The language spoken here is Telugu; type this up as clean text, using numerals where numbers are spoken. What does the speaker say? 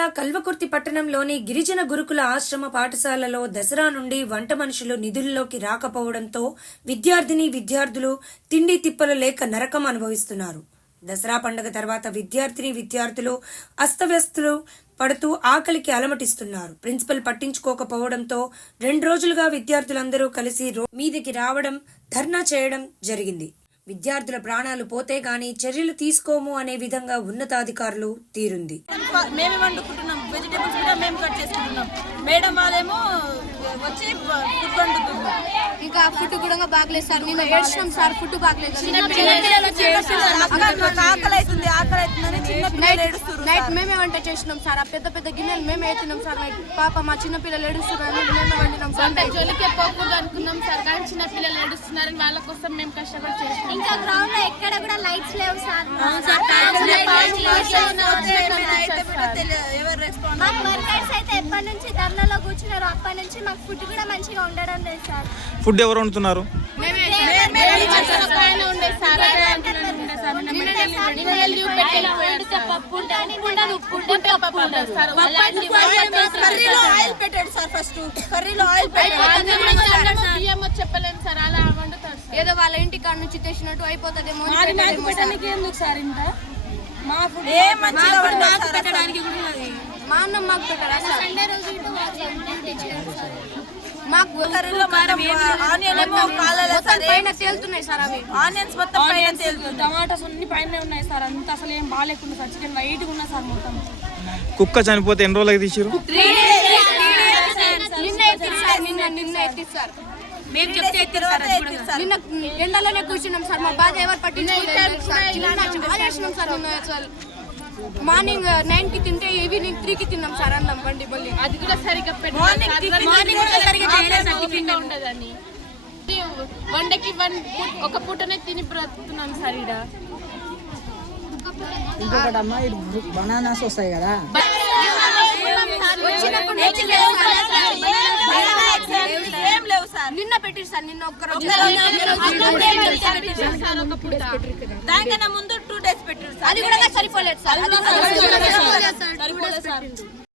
జిల్లా కల్వకుర్తి పట్టణంలోని గిరిజన గురుకుల ఆశ్రమ పాఠశాలలో దసరా నుండి వంట మనుషులు నిధుల్లోకి రాకపోవడంతో విద్యార్థులు తిండి తిప్పలు లేక నరకం అనుభవిస్తున్నారు. దసరా పండుగ తర్వాత విద్యార్థులు అస్తవ్యస్తులు పడుతూ ఆకలికి అలమటిస్తున్నారు. ప్రిన్సిపల్ పట్టించుకోకపోవడంతో 2 రోజులుగా విద్యార్థులందరూ కలిసి మీదికి రావడం, ధర్నా చేయడం జరిగింది. విద్యార్థుల ప్రాణాలు పోతే గానీ చర్యలు తీసుకోము అనే విధంగా ఉన్నతాధికారులు తీరుంది. మేమే వండుకుంటున్నాం, వెజిటేబుల్స్ కూడా మేము కట్ చేసుకుంటున్నాం. మేడం వాళ్ళేమో వచ్చి ఫుడ్ వండుతున్నాం. ఇంకా ఫుడ్ కూడా బాగలేదు సార్. మేము ఏడ్చినాం సార్, ఫుడ్ బాగలేదు. ఆకలి అవుతుందని చిన్న పిల్లలు ఏడుస్తున్నారు. నైట్ మేమే వంట చేసినాం సార్. ఆ పెద్ద పెద్ద గిన్నెలు మేమే ఎత్తినాం సార్. పాప మా చిన్న పిల్లలు ఏడుస్తున్నారు, మేమే వండినాం సార్. జోలికే పోకూడదు అనుకున్నాం సార్, కానీ చిన్న పిల్లలు ఏడుస్తున్నారని వాళ్ళ కోసం మేము కష్టపడి చేసినాం. ఇంకా గ్రౌండ్ లో ఎక్కడ కూడా లైట్స్ లేవు సార్. మాకు వర్కర్స్ అయితే ఎప్పటి నుంచి ధర్నాలో కూర్చున్నారు, అప్పటి నుంచి మాకు ఫుడ్ కూడా మంచిగా ఉండడం లేదు సార్. ఫుడ్ ఎవరు వండుతున్నారు? చెప్పలేము సార్, అలా వండుతారు. ఏదో వాళ్ళ ఇంటి కాడ నుంచి తెచ్చినట్టు అయిపోతుందేమో. మా అన్న మాకు పెట్టారా సార్? మాకు పైన తేలుతున్నాయి సార్. అవి ఆనియన్స్ మొత్తం పైన తేలుతున్నాయి. టమాటాస్ అన్ని పైన ఉన్నాయి సార్. అంత అసలు ఏం బాగాలేకుండా సార్, చికెన్ వైట్ ఉన్నా సార్. మొత్తం కుక్క చనిపోతే ఎన్ని రోజులకి తీసిరు? నిన్న ఎత్తిస్తారు. మేము చెప్తే ఎత్తారు సార్. నిన్న ఎండలోనే కూర్చున్నాం సార్. మా బాధ ఎవరు పట్టించుకోలేదు సార్. నిన్న అసలు మార్నింగ్ 9కి తింటే ఈవినింగ్ 3కి తిన్నాం సార్ అన్నం బండి బల్లి. అది కూడా సరిగ్గా ఉండదని వండకి ఒక పూటనే తిని బ్రతుకుతున్నాం సార్. ఈడ ఇంకొకటమ్మా, ఇది బనానాస్ వస్తాయి కదా, నిన్న పెట్టిరు సార్. నిన్న ఒక్కరోజు దానికన్నా ముందు 2 days పెట్టారు. అది కూడా సరిపోలేదు సార్.